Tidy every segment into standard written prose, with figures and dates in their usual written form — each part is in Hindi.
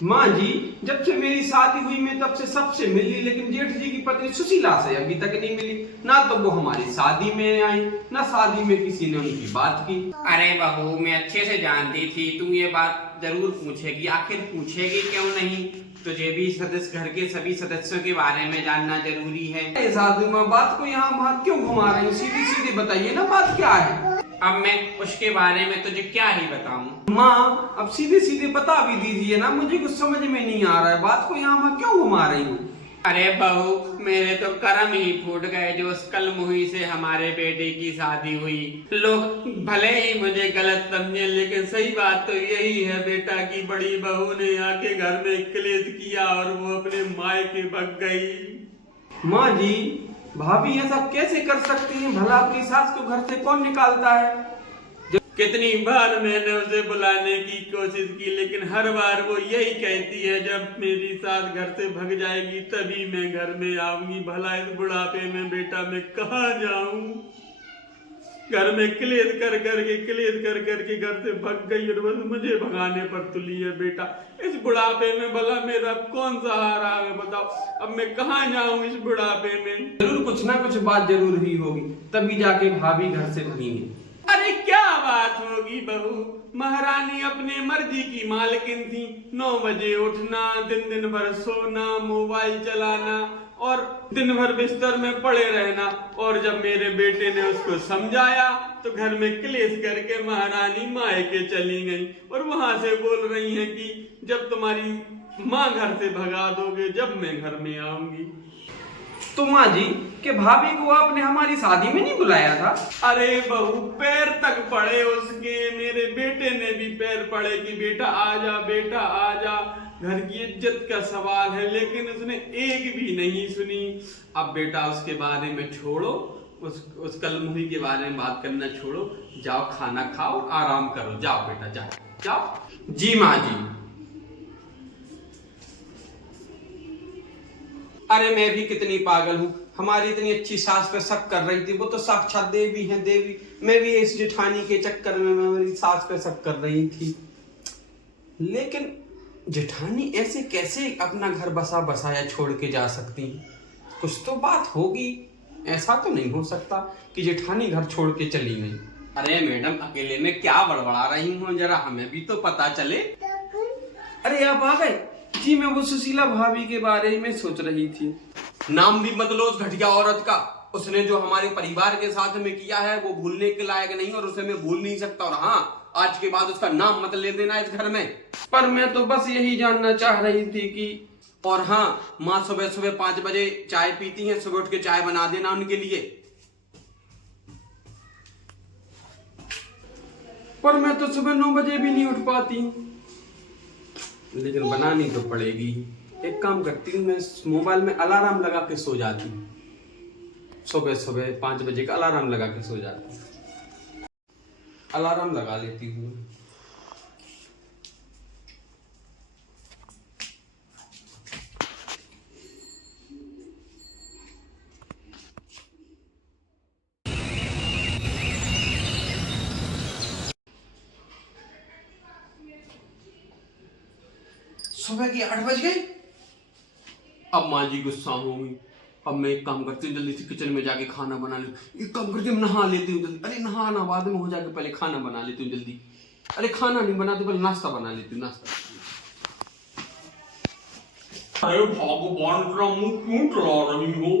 माँ जी, जब से मेरी शादी हुई मैं तब से सबसे मिली, लेकिन जेठ जी की पत्नी सुशीला से अभी तक नहीं मिली। ना तो वो हमारी शादी में आई, ना शादी में किसी ने उनकी बात की। अरे बहू, मैं अच्छे से जानती थी तुम ये बात जरूर पूछेगी। आखिर पूछेगी क्यों नहीं? तुझे भी सदस्य घर के सभी सदस्यों के बारे में जानना जरूरी है। अरे साधु माँ, बात को यहाँ वहाँ क्यों घुमा रही हूँ? सीधी सीधी बताइए ना, बात क्या है? अब मैं उसके बारे में तुझे क्या ही बताऊं? माँ, अब सीधे सीधे बता भी दीजिए ना, मुझे कुछ समझ में नहीं आ रहा है। बात को यहाँ वहाँ क्यों घुमा रही हूँ? अरे बहू, मेरे तो कर्म ही फूट गए जो उस कलमुही से हमारे बेटे की शादी हुई। लोग भले ही मुझे गलत समझे, लेकिन सही बात तो यही है बेटा की बड़ी बहू ने आके घर में क्लेश किया और वो अपने मायके भग गई। माँ जी, भाभी ऐसा कैसे कर सकती हैं? भला अपनी सास को घर से कौन निकालता है? कितनी बार मैंने उसे बुलाने की कोशिश की, लेकिन हर बार वो यही कहती है जब मेरी सास घर से भग जाएगी तभी मैं घर में आऊंगी। भला इस बुढ़ापे में बेटा मैं कहाँ जाऊं? घर में क्लेश कर करके घर से भग गई और बस मुझे भगाने पर तुली है बेटा। इस बुढ़ापे में भला मेरा कौन सहारा है बताओ? अब मैं कहाँ जाऊं इस बुढ़ापे में? जरूर कुछ ना कुछ बात जरूर ही होगी, तभी जाके भाभी घर से भगेंगे। अरे क्या बात होगी बहू, महारानी अपने मर्जी की मालकिन थी। 9 बजे उठना, दिन भर सोना, मोबाइल चलाना और दिन भर बिस्तर में पड़े रहना। और जब मेरे बेटे ने उसको समझाया तो घर में क्लेश करके महारानी मायके चली गई और वहां से बोल रही है कि जब तुम्हारी माँ घर से भगा दोगे जब मैं घर में आऊंगी। तो माँ जी, कि भाभी को आपने हमारी शादी में नहीं बुलाया था? अरे बहू, पैर तक पड़े उसके, मेरे बेटे ने भी पैर पड़े कि बेटा आ जा, घर की इज्जत का सवाल है, लेकिन उसने एक भी नहीं सुनी। अब बेटा उसके बारे में छोड़ो, उस कलमुही के बारे में बात करना छोड़ो, जाओ खाना खाओ, आराम करो, जाओ बेटा जाओ। जी माँ जी। अरे मैं भी कितनी पागल हूँ, हमारी इतनी अच्छी सास पे शक कर रही थी, वो तो साक्षात देवी है देवी। मैं भी इस जेठानी के चक्कर में मेरी सास पे शक कर रही थी। लेकिन जेठानी ऐसे कैसे अपना घर बसा बसाया छोड़ के जा सकती? कुछ तो बात होगी, ऐसा तो नहीं हो सकता कि जेठानी घर छोड़ के चली गई। अरे मैडम, अकेले में क्या बड़बड़ा रही हूँ, जरा हमें भी तो पता चले। अरे आप आ गए? जी, मैं वो सुशीला भाभी के बारे में सोच रही थी। नाम भी मत लो उस घटिया औरत का। उसने जो हमारे परिवार के साथ में किया है वो भूलने के लायक नहीं, और उसे मैं भूल नहीं सकता। और हाँ, आज के बाद उसका नाम मत ले देना इस घर में। पर मैं तो बस यही जानना चाह रही थी कि, और हाँ, माँ सुबह सुबह 5 बजे चाय पीती हैं, सुबह उठ के चाय बना देना उनके लिए। पर मैं तो सुबह 9 बजे भी नहीं उठ पाती हूँ। लेकिन बनानी तो पड़ेगी। एक काम करती हूँ, मैं मोबाइल में अलार्म लगा के सो जाती हूँ। सुबह सुबह 5 बजे का अलार्म लगा के सो जाती हूँ। अलार्म लगा लेती हूँ। सुबह की 8 बज गई। अब माँ जी गुस्सा होंगी। अब मैं एक काम करती हूँ, जल्दी से किचन में जाके खाना बना लूँ। एक काम करती हूँ, नहा लेती हूँ जल्दी। अरे नहाना बाद में हो जाएगा, पहले खाना बना लेती हूँ जल्दी। अरे खाना नहीं बनाती, पहले नाश्ता बना लेती हूँ, नाश्ता। अरे भगवान, तेरा मुंह क्यों चला रही हो?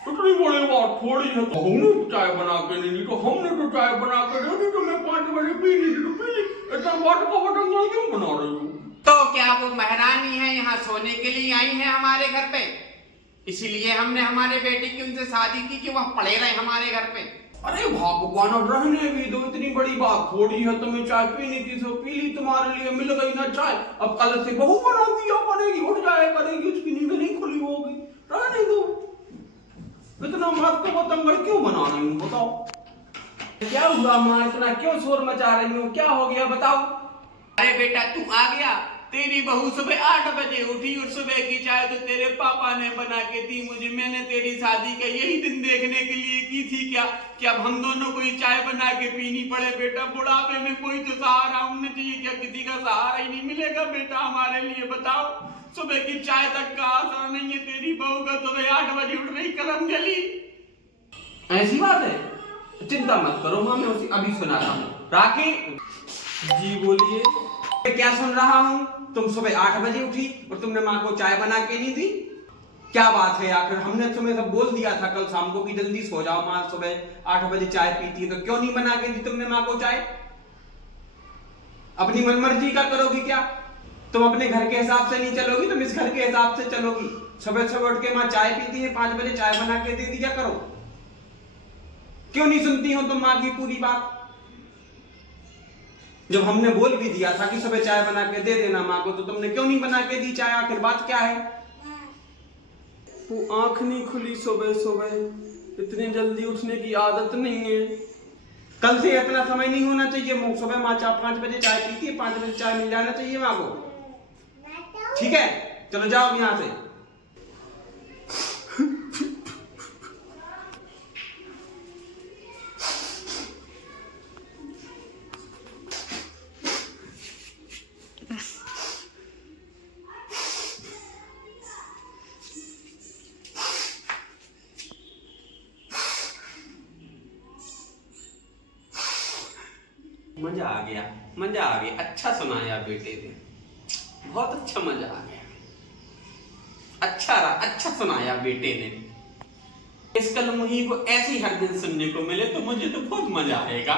इतनी बड़ी बात थोड़ी है। तो हमने चाय बना के नहीं दी, तो हमने तो चाय बना के दे दी, तो मैं 5 बजे पी ली थी, तो पी ली। इतना बात का बटन क्यों बना रही हो? तो क्या वो महारानी है, यहाँ सोने के लिए आई है हमारे घर पे? इसीलिए हमने हमारे बेटे की उनसे शादी की कि वह पड़े रहे हमारे घर पे। अरे भगवान, रहने भी दो, इतनी बड़ी बात थोड़ी है। तुम्हें चाय पीनी थी सो पी ली, तुम्हारे लिए मिल गई ना चाय। अब कल से बहू बनाओगी या बनेगी, उठ जाए करेगी, उसकी नींद नहीं खुली होगी। रहने दो, इतना मत को बतंगड़ क्यों बना रही हूँ बताओ? क्या हुआ माँ, इतना क्यों शोर मचा रही हो? क्या हो गया बताओ? अरे बेटा, तू आ गया, तेरी तेरी बहू सुबह 8 बजे उठी और सुबह की चाय तो तेरे पापा ने बना के दी मुझे। मैंने तेरी शादी का यही दिन देखने के लिए की थी क्या कि अब हम दोनों को ही चाय बना के पीनी पड़े। बेटा बुढ़ापे में कोई तो सहारा होना चाहिए, क्या किसी का सहारा ही नहीं मिलेगा बेटा हमारे लिए? बताओ, सुबह की चाय तक का असर नहीं है तेरी बहू का। सुबह 8 बजे उठ रही कलम जली। ऐसी बात है, चिंता मत करो माँ, मैं उसी अभी सुना रहा हूँ। राखी जी बोलिए। मैं क्या सुन रहा हूँ, तुम सुबह 8 बजे उठी और तुमने माँ को चाय बना के नहीं दी? क्या बात है आखिर? हमने तुम्हें सब बोल दिया था कल शाम को कि जल्दी सो जाओ, माँ सुबह 8 बजे चाय पीती है, तो क्यों नहीं बना के दी तुमने माँ को चाय? अपनी मनमर्जी का करोगी क्या? तुम अपने घर के हिसाब से नहीं चलोगी, तुम इस घर के हिसाब से चलोगी। सुबह सुबह उठ के माँ चाय पीती है, 5 बजे चाय बना के दे दिया करो। क्यों नहीं सुनती हो तुम माँ की पूरी बात? जब हमने बोल भी दिया था कि सुबह चाय बना के दे देना माँ को, तो तुमने क्यों नहीं बना के दी चाय? आखिर बात क्या है? वो आंख नहीं खुली सुबह सुबह, इतनी जल्दी उठने की आदत नहीं है। कल से इतना समय नहीं होना चाहिए। सुबह माँ 5 बजे चाय पीती है, 5 बजे चाय मिल जाना चाहिए माँ को। ठीक है, चलो जाओ यहाँ से। मजा आ गया, मजा आ गया। अच्छा सुनाया बेटे ने, बहुत अच्छा, मजा आ गया। अच्छा सुनाया बेटे ने। इस कल मुही को ऐसे ही हर दिन सुनने को मिले तो मुझे तो बहुत मजा आएगा।